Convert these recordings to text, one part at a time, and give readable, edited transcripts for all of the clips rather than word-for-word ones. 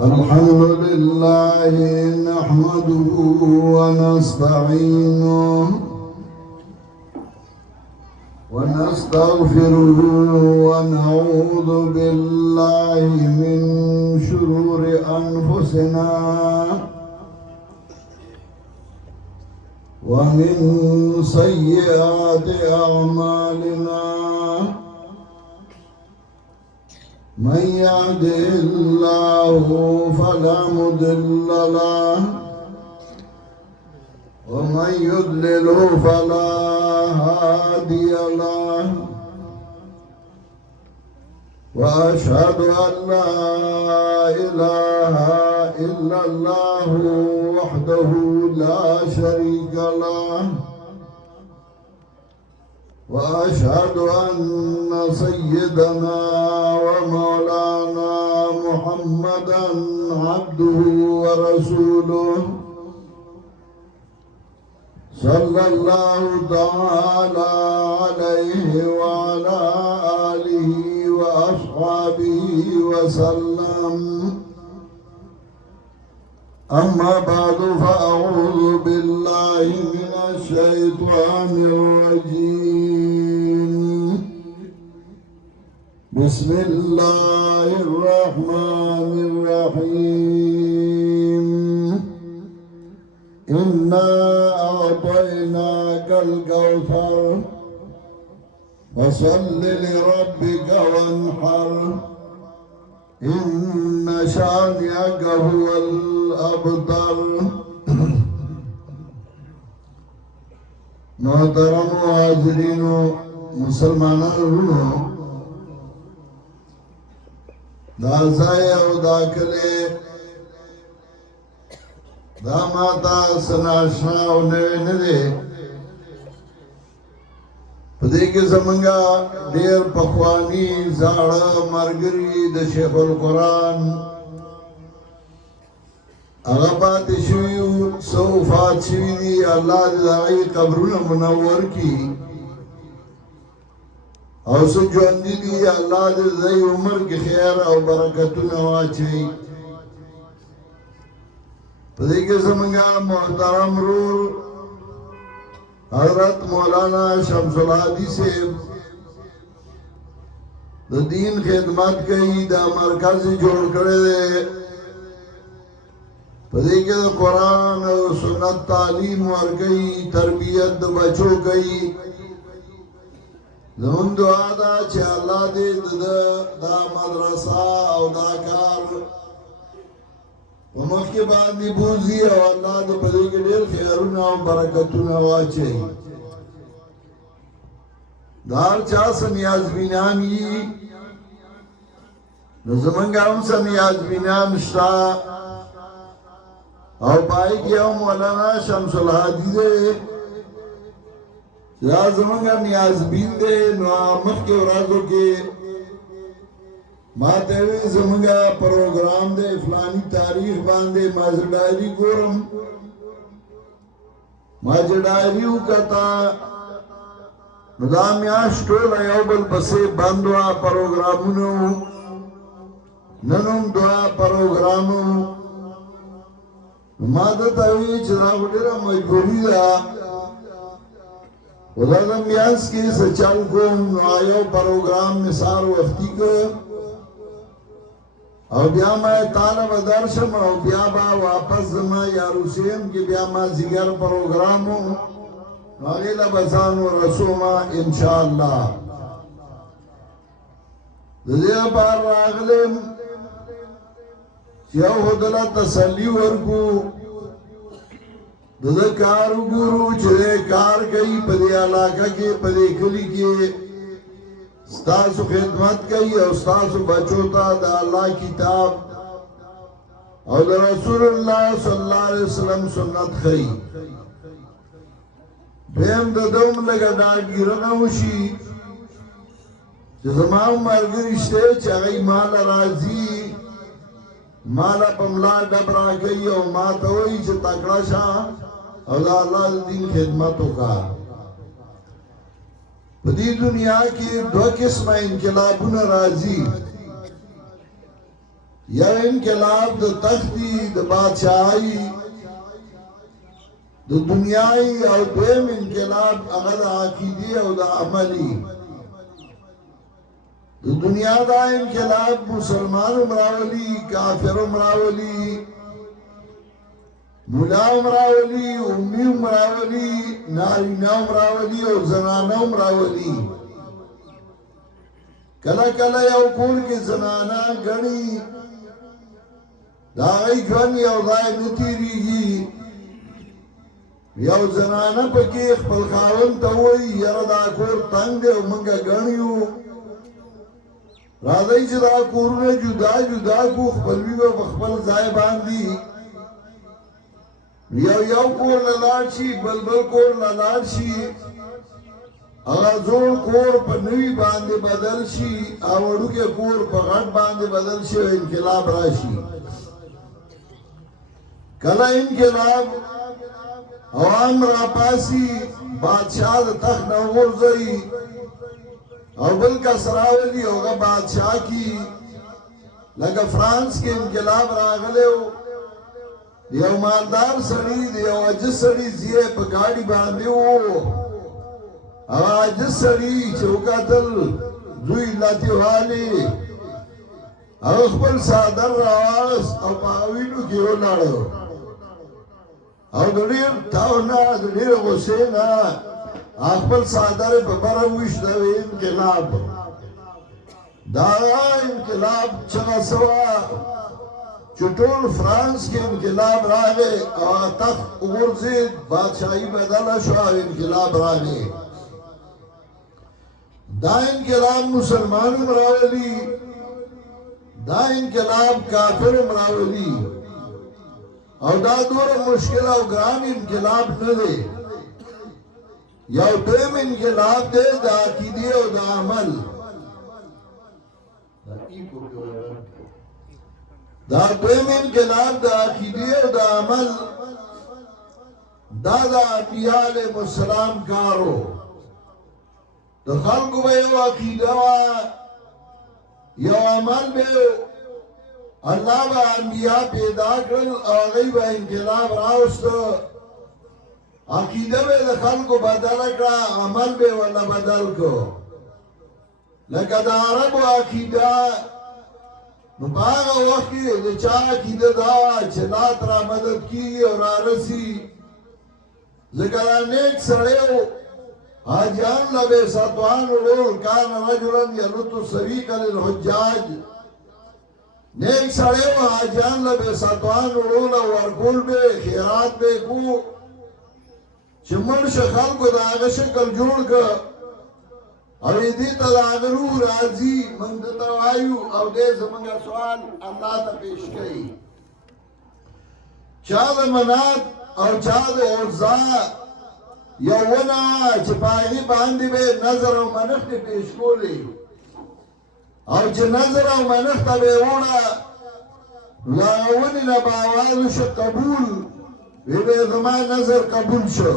الحمد لله نحمده ونستعينه ونستغفره ونعوذ بالله من شرور أنفسنا ومن سيئات أعمالنا من يهده الله فلا مضل له ومن يضلل فلا هادي له وأشهد أن لا إله إلا الله وحده لا شريك له وأشهد أن سيدنا ومولانا محمدا عبده ورسوله صلى الله تعالى عليه وعلى آله وأصحابه وسلم أما بعد فأعوذ بالله من الشيطان الرجيم بسم الله الرحمن الرحيم إنا أعطيناك الكوثر فصل لربك وانحر إن شانئك هو الأبتر. محترم حاضرین مسلمانانو دا ځای او دا کلی دا ماته سناشنا او نوی نه دی په دې کې زمونږه ډېر پخواني زاړه ملګري د شیخ القرآن هغه پاتې شوي څه وفات شوي دي الله دې د هغوی قبرونه منور کړي او څه ژوندي دي الله دې د دوی عمر کې خیر او برکتونه واچوي په دې کې زمونږه محترم ورور حضرت مولانا شمس الحادی صاحب د دین خدمت کوي دا مرکز جوړ کړی دی په دې کې د قرآن او سنت تعلیم ورکوي تربیت د بچو کوي زموږ دعا ده چې الله دې دا مدرسه او دا کار په مخ کې باندې بوزي او الله دې په دې کې ډېر خیرونه او برکتونه واچوي دا هر چا څه نیازبینان وي نو زمونږ هم څه نیازبینان شته او پای کې هم مولانا شمس الحادی دی دا زمونږ نیازبین دی نو مخکې ورځو کې ما ته وی زمونږ پروګرام دی فلانی تاریخ باندې ما زه ډایري ګورم ما چې ډایري وکتا نو دا میاشت ټوله یو بل پسې بند وه پروګرامونو نن هم دوه پروګرامو ما درته وی چې دا خو ډېره مجبوري ده خو دا د میاشت کې څه چل کوم نو یو پروګرام مې سهار وختي که او بیا ما طالب درشم او بیا با واپس زما یا روسیم کې بیا ما زیګر پروګرامو هغې له به ځان ورسومه انشاءالله د دې لپاره راغلم چې یو خو دله تسلي ورکو د ده کار وګورو چې دی کار کوي په دې علاقه کې په دې کلي کې ستاسو خدمت کوي او ستاسو بچو ته د الله کتاب او د رسول الله صلی الله علیه وسلم سنت ښیي دویم د ده هم لږه ډاډګیرنه وشي چې زما هم ملګري شته چې هغوی ماله راځي مالا پملا ڈب را گئی او ما ته وایي چې تکړه شه او د الله د دین خدمت وکړه په دې دنیا کې دوه قسمه انقلابونه راځي. یو انقلاب د تختی د بادشاہي د دنیای، او دویم انقلاب هغه د عقیدې او د عملي. د دنیا دا انقلاب مسلمان راولي، کافر راولي، مولا راولي، امی راولي، نارینه راولي او زنانه راولي. کله کله یو کور کې زنانه غني دا غي ژوند یو ځای نه تیریږي. یو زنانه پکې خپل خاوند ته وایي یاره دا کور تنګ دی او موږ غنیو، راځئ چې دا کورونه جدا جدا کو، خپلوي به په خپل ځای باندې. یو کور له لاړ شي، بل کور له لاړ شي، هغه زوړ کور په نوي باندې بدل شي او وړوکی کور په غټ باندې بدل شي او انقلاب راشي. کله انقلاب عوام راپاسي، بادشاہ د تخت نه وغورځوي او بل کس راولي او هغه بادشاہ کی. لکه فرانس کې انقلاب راغلی و، یو مالدار سړي د یو عاجز سړي زوی په ګاډي باندې و. هغه عاجز سړي چې وکتل زوی لاټي والي، هغه خپل څادر راواغست او په هغه وینو کې ولاړ او د ډېر تاو نه د ډېر غوسې نه خپل څادر په بره وویشت. انقلاب دا انقلاب چغه سوه چې ټول فرانس کې انقلاب راغی او تخت وغورځېد، بادشاهي بدله شوه او انقلاب راغی. دا انقلاب مسلمان راولي، دا انقلاب کافر راولي، او دا دوره مشکل او ګران انقلاب نه دی. یو دویم انقلاب دی د عقیدې او د عمل. دا دویم انقلاب د عقیدې او د عمل دا د انبیاء علیهم السلام کارو. د خلکو به یو عقیده وه، یو عمل به الله به انبیاء پیدا کړل او هغوی به انقلاب راوسته. عقیده به د خلکو بدله کړه، عمل به ورله بدل کړو. لکه د عربو عقیده، نو په هغه وخت کې د چا عقیده دا وه چې لات را مدد کېږي او رارسي. ځکه دا نیک سړی و، حاجیان له بعثتوان وړل، کان رجلا یلط السویق للحجاج. نیک سړی و، حاجیان له بعثتوان وړل او ورکول به خیرات به کو چې مړ شه خلکو د هغه شکل جوړ کړه او دې ته د هغه روح راځي، موږ درته وایو او دې زموږ سوال الله ته پیش کوي. چا د منات او چا د عزا یو ونه چې په هغې باندې به نظر او منښتې پیش کولې، او چې نظر او منښته به یې وړه، له هغه ونې نه به اواز وشو قبول، وی به زما نظر قبول شو.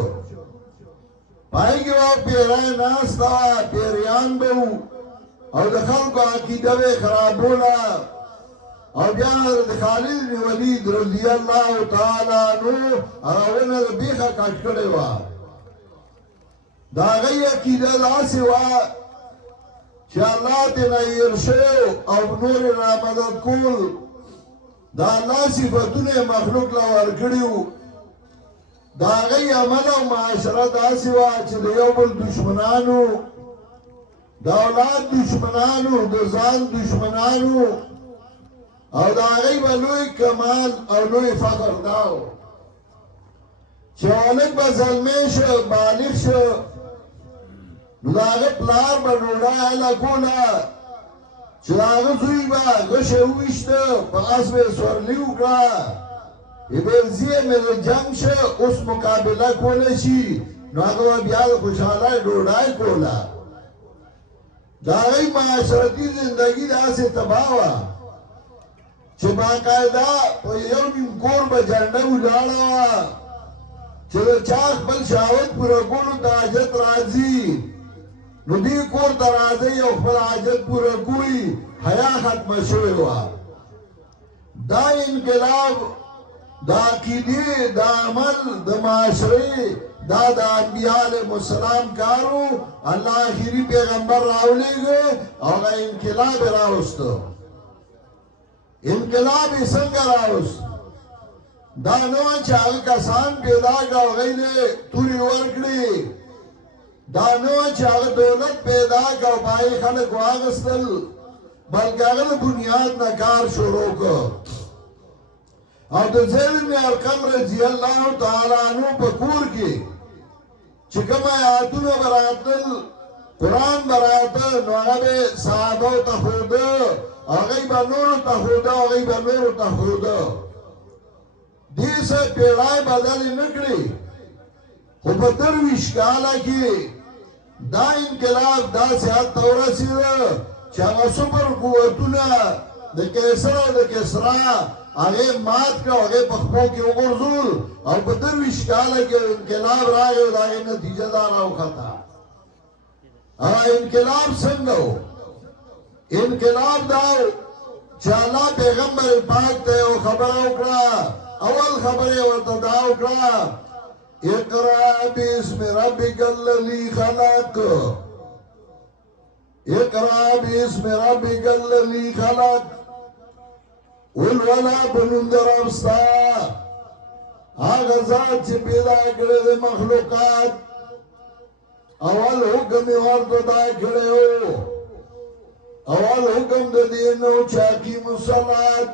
پای کې به پیری ناسته وه، پیریان به وو او د خلکو عقیده به یې خرابوله. او بیا حضرت خالد بن ولید رضی الله تعالی عنه هغه ونه د بیخه کټ کړې وه. د هغوی عقیده داسې وه چې الله ترې هېر شوی او نور یې رامدد کول، د الله صفتونه یې مخلوق له ورکړي وو. د هغوی عمل او معاشره داسې وه چې د یو بل دشمنانو، د اولاد دشمنانو، د ځان دشمنانو، او د هغوی به لوی کمال او لوی فخر دا و چې هلک به زلمی شه، بالغ شه، نو د هغه پلار به ډوډۍ هله کوله چې د هغه زوی به غشه وویشته، په اس به یې سورلي وکړه، زیه مې د جنګ شه، اوس مقابله کولی شي، نو هغه به بیا د خوشحالۍ ډوډۍ کوله. د هغوی معاشرتي زندګي داسې تباه وه چې باقاعده په یو نیم کور به جنډه ولاړه وه چې د چا خپل شهوت پوره کولو ته حاجت راځي، نو دی کور ته راځئ او خپل حاجت پوره کوئ حیا ختمه شوې وه دا انقلاب دا عقیدې دا عمل د معاشرې دا د انبیاء علیهم السلام کارو الله آخري پیغمبر راولېږه او هغه انقلاب یې راوسته انقلاب یې څنګه راوست دا نه وه چې هغه کسان پیدا کړه او هغوی ته تورې ورکړې دا نه وه چې هغه دولت پیدا کړه او په هغې خلک واخیستل بلکې هغه د بنیاد نه کار شروع کړ او د زید بن ارقم رضی الله تعالی عنہ په کور کې چې کوم آیاتونه به راتلل قرآن به راته نو هغه به صحابو ته ښوده هغوی به نورو ته ښوده هغوی به نورو ته ښوده دې څه پیړۍ بدلې نه کړې خو په 23 کاله کې دا انقلاب داسې حد ته ورسېده چې هغه سپر قوتونه د قیصر او د کسرا هغه مات کړه هغه په خپل کې وګرځول او په 23 کاله کې انقلاب راغی او دا نتیجه دا راوخته هغه انقلاب څنګه و انقلاب دا چې الله پیغمبر پاک ته یو خبره وکړه اول خبره ورته دا وکړه اقرأ باسم ربک الذی خلق اقرأ باسم ربک الذی خلق ولولا بنون در افستا آغا ذات چه پیدا کرده ده مخلوقات اول حکم ورد دا کرده ہو اول حکم ده دینو چاکی مسلات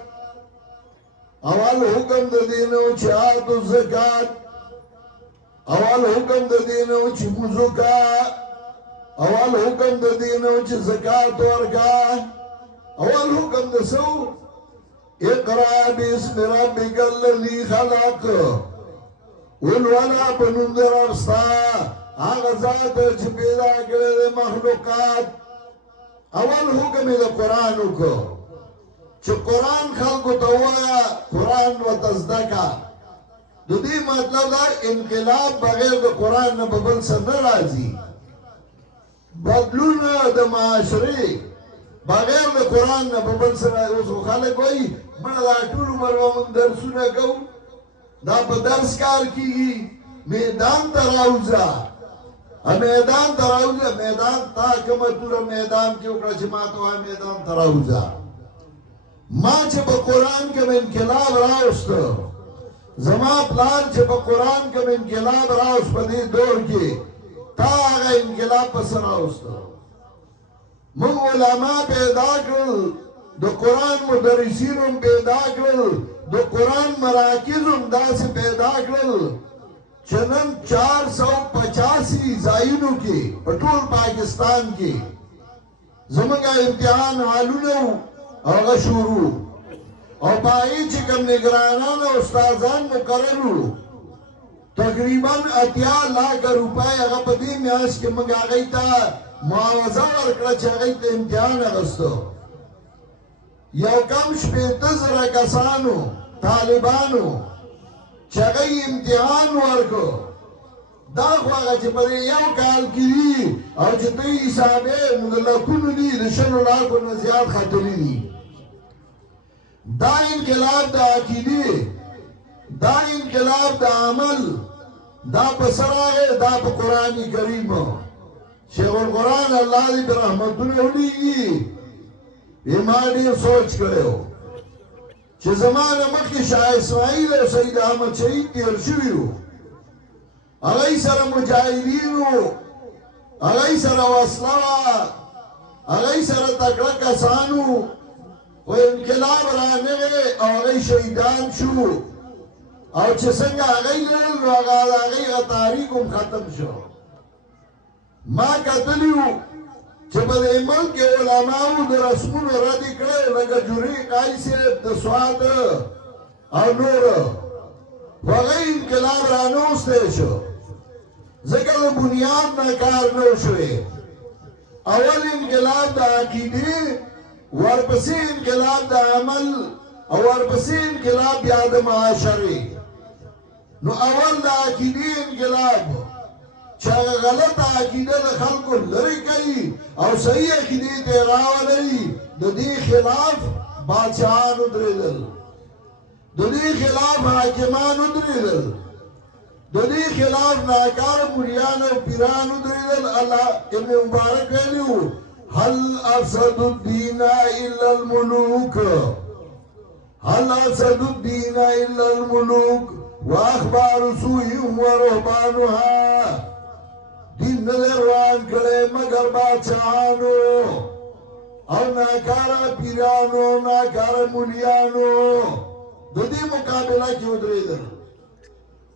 اول حکم ده دینو چاہت و زکاة اول حکم ده دینو چه مزکا اول حکم ده دینو چه زکاة ورکا اول حکم ده سو اقرأ باسم ربک الذی خلق ولولا بنون در افستا آغا ذات چه پیدا کرده مخلوقات اول حکم دا قرآن کو چه قرآن خلقو تاوایا قرآن و تصدقا دو دی مطلب دا انقلاب بغیر دا قرآن نا ببل سر نرازی بدلون دا معاشره بغیر دا قرآن نا ببل سر اوسو خلق وی بڑا دا طول عمر ومن درسونه کو دا پا درس کار کی میدان تراؤزا میدان تراؤزا میدان تا کم طول میدان کیو کرچ ماتو ہے میدان تراؤزا ما چه پا قرآن کم انقلاب راوستا زما پلان چه پا قرآن کم انقلاب راوست پا دی دور کی تا آغا انقلاب پس راوستا من علماء پیدا کرل دو قرآن مدرسینم پیدا کرل دو قرآن مراکزم دا سے پیدا کرل چنن 485 زائنوں کی پٹول پاکستان کی زمانگا امتحان حالونو آغا شروع اور بائی چکم نگرانان استازان مقررو تقریباً 80 لاکھ روپے اگا پدی میاس کے منگا گئی تا معاوضہ ورکڑا چاگئی تا امتحان اگستو یو کم شپیته زره کسانو طالبانو چاگئی امتحان ورکو دا خواهی چه پر یو کال کری او چه توی حسابه مدلکونو دی دشنو لاکو نزیاد خطری دی دا انقلاب دا عقیدی دا انقلاب دا عمل دا پسر آگه دا پا قرآن کریم شیخ القرآن اللہ دی پر رحمتون اولیگی ایمان دیر سوچ کرے ہو چه زمان مخی شاہ اسماعیل و سید احمد شہید تیر شویو اغی سر مجاہدینو اغی سر وصلوا اغی سر تکڑا کسانو و انقلاب رانگے او اغی شہیدان شو او چه سنگا اغی لرل و اغی تاریخم ختم شو ما کتلیو چه بده ملک علماء در رسمون ردی کرده لگه جوری قائسی دسواد او نور وغی انقلاب رانوسته شو ذکر بنیاد ناکار نو شوی اول انقلاب دا عقیدی ورپسی انقلاب دا عمل او ورپسی انقلاب یاد معاشری نو اول دا عقیدی انقلاب چې هغه غلطه عقیده د خلکو لرې کوي او صحیح عقیدې ته یې راولوي د دې خلاف بادشاهان ودرېدل د دې خلاف حاکمان ودرېدل د دې خلاف ناکاره مریان او پیران ودرېدل الله ابن مبارک ویلي وو هل افسد الدین الا الملوک هل افسد الدین الا الملوک واخبار سوء ورهبانها دین نه روان کړي مگر بادشاهانو او ناکاره پیرانو ناکاره مریانو د دې مقابله کې ودرېدل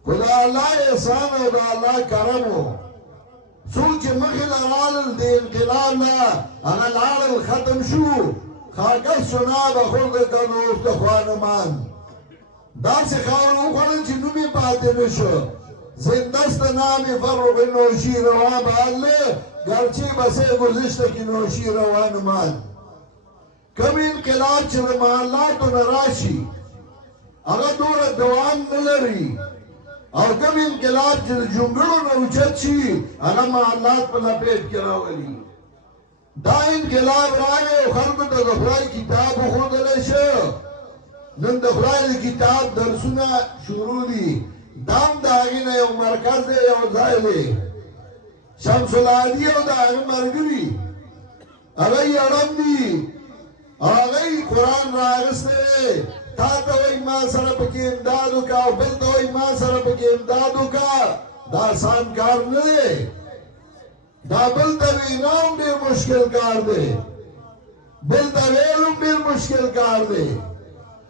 خو د الله احسان او د الله کرم و څوک چې مخې له رالل د انقلاب نه هغه لاړل ختم شو خاکس شنا بخورد کنوف د خوانمان داسې خاورې وخوړل چې نوم یې پاتې نه شو زندست نام فرق نوشی روان بالله گرچه بسه گذشته کی نوشی روان مان کم انقلاب چې د محلاتو نه راشي هغه دوره دوام نه لري او کم انقلاب چې د جونګړو نه اوچت شي هغه محلات په لپیټ کې راولي دا انقلاب راغی او خلکو ته د خدای کتاب وښودلی شو نن د خدای د کتاب درسونه شروع دي دام د هغې نه یو مرکز دی یو ځای دی شمس العادي او د هغه ملګري هغه یې اړم دي هغه یې قرآن رااخیستی تا ته وایي ما سره پکې امداد وکړه او بل ته وایي ما سره پکې امداد وکړه دا آسان کار نه دی دا بل ته وینا هم ډېر مشکل کار دی بل ته ویل هم ډېر مشکل کار دی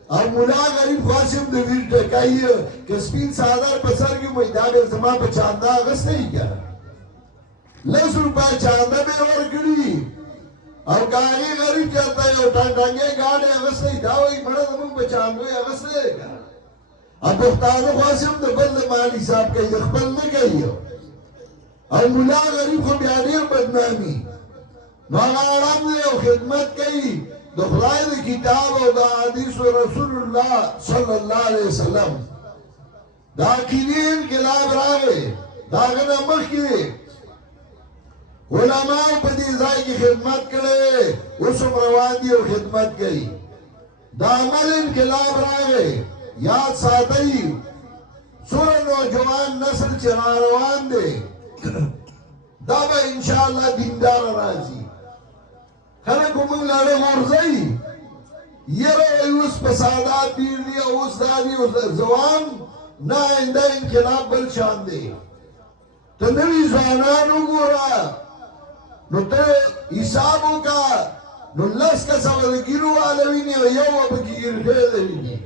او مولا غریب خواصم د ویر ټکایي که سپین څادر په سر کې وایي دا بیا زما په چانده اخیستی که 10 روپۍ چانده مې ورکړي او که هغې غریب چېرته یو ټنګې ګاډۍ اخیستی دا وایي مړه زموږ په چاندو یې اخیستی دی که او پښتانه خواصم د بل د مال حساب کوي د خپل نه کوي او مولا غریب خو بیا ډېر بدنامي نو هغه اړم دی او خدمت کوي د خدای د کتاب او د حدیث رسول الله صلی الله علیه وسلم دا عقیدې انقلاب راغی د هغه نه مخکې علماو په دې ځای کې خدمت کړی اوس هم روان دي او خدمت کوي د عمل انقلاب راغی یاد ساتئ څومره نوجوان نسل چې را روان دی دا به انشاءالله دیندار راځي خلکو موږ لاړې غورځوي یره اوس فسادات ډېر دي اوس دا دي ځوان نه آینده انقلاب بل شان دی ته نوي ځوانان وګوره نو ته حساب وکړه نو 10 کسه به د ګیرو واله ویني او یو به پکې ګیرخېده ویني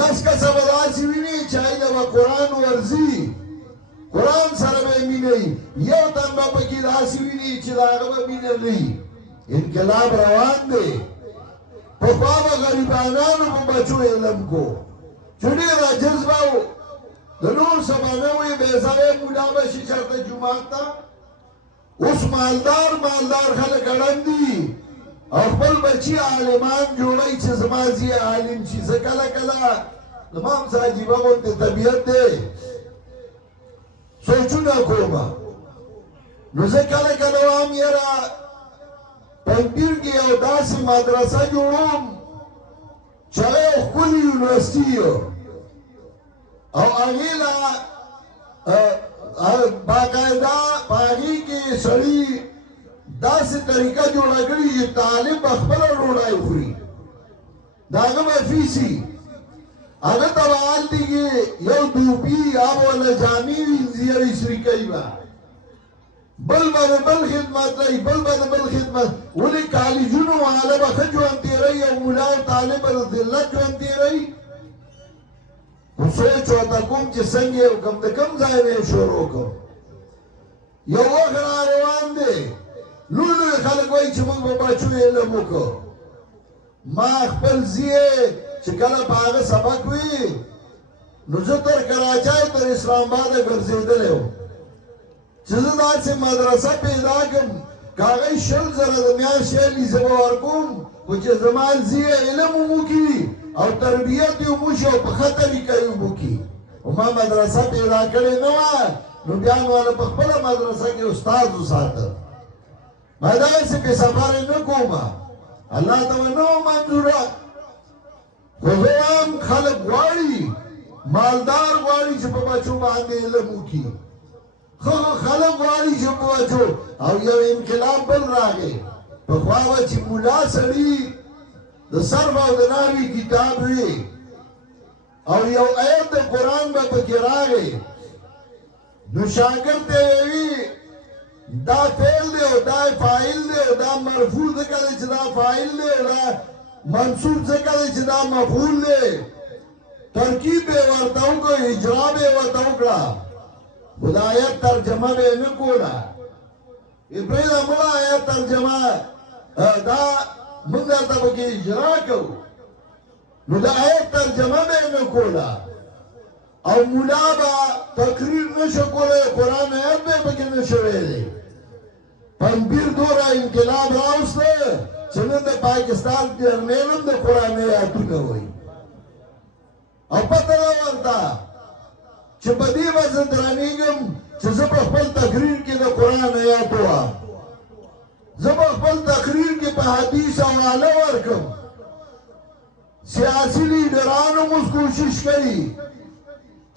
10 کسه به داسې ویني چې هغه به قرآن ورځي قرآن سره به یې مینه وي یو تن به پکې داسې ویني چې د هغه به مینه نه وي انقلاب روان دی پخوا به غریبانانو په بچو علم کو چې ډېره جذبه و د نور سبا نه وي بې ځایه بوډا به شي چېرته جومات ته اوس مالدار خلک اړم دي او خپل بچي عالمان جوړوي چې زما زیه عالم شي زه کله کله زما هم څه عجیبه غوندې طبیعت دی سوچونه کومه نو زه کله کله وایم یاره پنځپیر کې یو داسې مدرسه جوړوم چې هغه یو ښکلې یونیورسټي او هغې له باقاعده په هغې کې سړي داسې طریقه جوړه کړي چې طالب به خپله ډوډۍ خوري د هغه به فیسي هغه ته به هلته کې یو دوپي یا به ورله جامې وینځي او استري کوي به بل به د بل خدمت کوي بل به د بل خدمت ولې کالجونو والا به ښه ژوند تېروي او ملا او طالب به د ذلت ژوند تېروي خو سوچ ورته کوم چې څنګه یې وکړم د کوم ځای نه یې شروع کړم یو وخت را روان دی لوی لوی خلک وایي چې موږ به بچو علم وکړو ما خپل زیه چې کله په هغه سبق وي نو زه تر کراچۍ تر اسلام آباده ګرځېدلی وم چې زه داسې مدرسه پیدا کړم که هغه 100,000 د میاشتې علي زه به ورکوم خو چې زما زیه علم هم وکړي او تربیت یې هم وشي او په ښه طریقه یې هم وکړي خو ما مدرسه پیدا کړې نه وه نو بیا مو له خپل مدرسه کې استاد وساته ما داسې په سفر نه کوم الله ته نو منظوره خو هم خلک غواړي مالدار غواړي چې په بچو باندې علم وکړي خلک غواړي چې په بچو او یو انقلاب بل راغی پخوا به چې ملا سړي د صرف او د نحوي کتاب وي او یو آیت د قرآن به پکې راغی نو شاګرد ته وی دا فعل دی او دا فاعل دی او دا مرفوع ځکه دی چې دا فاعل دی او دا منصوب ځکه دی چې دا مفعول دی ترکیب یې ورته وکړه اجرا به یې ورته وکړه خو د آیت ترجمه به یې نه کوله پرېږده مړه آیت ترجمه دا موږ درته پکې اجرا کوو نو د آیت ترجمه به یې نه کوله او مولا به تقریر نشو کولی قرآن آیت به یې پکې نه شوی دی پنبیر دوره انقلاب راوسته چې نن د پاکستان جرنیل هم د قرآن آیتونه وایي او پته نه ورته چې په دې به زه درانېږم چې زه په خپل تقریر کې د قرآن آیات ووایم زه په خپل تقریر کې په حدیث حواله ورکړم سیاسي لیډرانو موږ کوشش کوي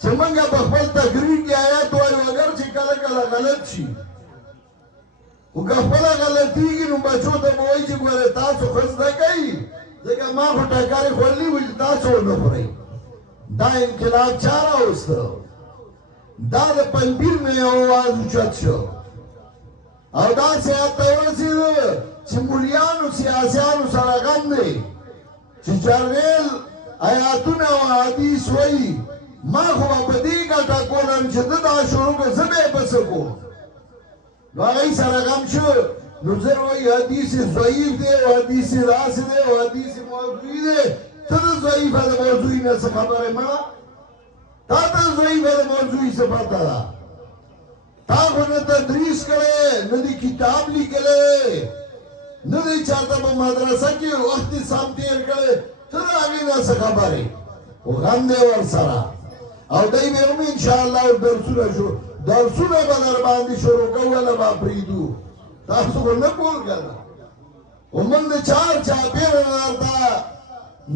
چې موږ په خپل تقریر کې آیات ووایو اگر چې کله کله غلط شي خو که خپله غلطېږي نو بچو ته به وایي چې ګوره تاسو ښه زده کوئ ځکه ما خو ټکرې خوړلي وي چې تاسو ونه خورئ دا انقلاب چا راوسته دا د پنبیر نه یو اواز اوچت شو او داسې حد ته ورسېده چې مولیانو سیاسیانو سره غم دی چې جرنیل آیاتونه او حدیث وایي ما خو به په دې ګټه کولم چې ده دا شروع کړه زه به یې پسې کوم نو هغوی سره غم شو نو زر وایي حدیث ضعیف دی او حدیث داسې دی او حدیث موضوعي دی ته د ضعیفه د موضوعي نه څه خبرې مړه تا ته ضعیفه د موضوعي څه پته ده تا خو نه تدریس کړی نه دې کتاب لیکلی نه دې چاته په مدرسه کې وخت سم تېر کړی ته د هغې نه څه خبرې خو غم دی ورسره او دی به هم انشاءالله درسونه به در باندې شروع کوو وله به پرېږدو تاسو خو نه کول که نه خو موږ د چار چاپېره نه درته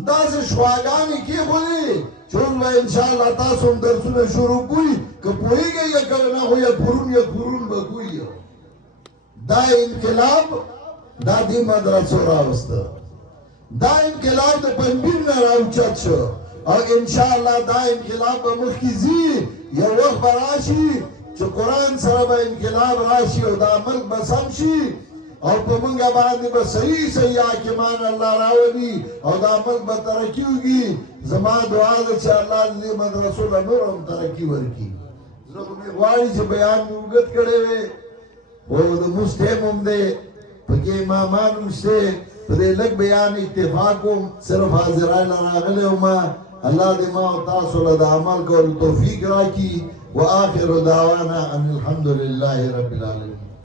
داسې شواګانې کېښودې چې اوس به انشاءالله تاسو هم درسونه شروع کوئ که پوهېږئ یا که نه خو یکفرون به کوئ دا انقلاب دا دې مدرسو راوسته دا انقلاب د پنبیر نه راوچت شو او انشاءالله دا انقلاب به مخکې ځي یو وخت به راشي چې قرآن سره به انقلاب راشي او دا ملک به سم شي او په موږ باندې به صحیح حاکمان الله راولي او دا ملک به ترقي وکړي زما دعا ده چې الله دې مدرسو له نور هم ترقي ورکړي زه خو مې غواړي چې بیان مې اوږد کړی وی او د موږ ټیم هم دی پکې امامان هم شته په دې لږ بیان اتفاق کوم صرف حاضران راغلی وم الله دې ما او تاسو له د عمل کولو توفیق راکړي واخر دعوانا ان الحمد لله رب العالمين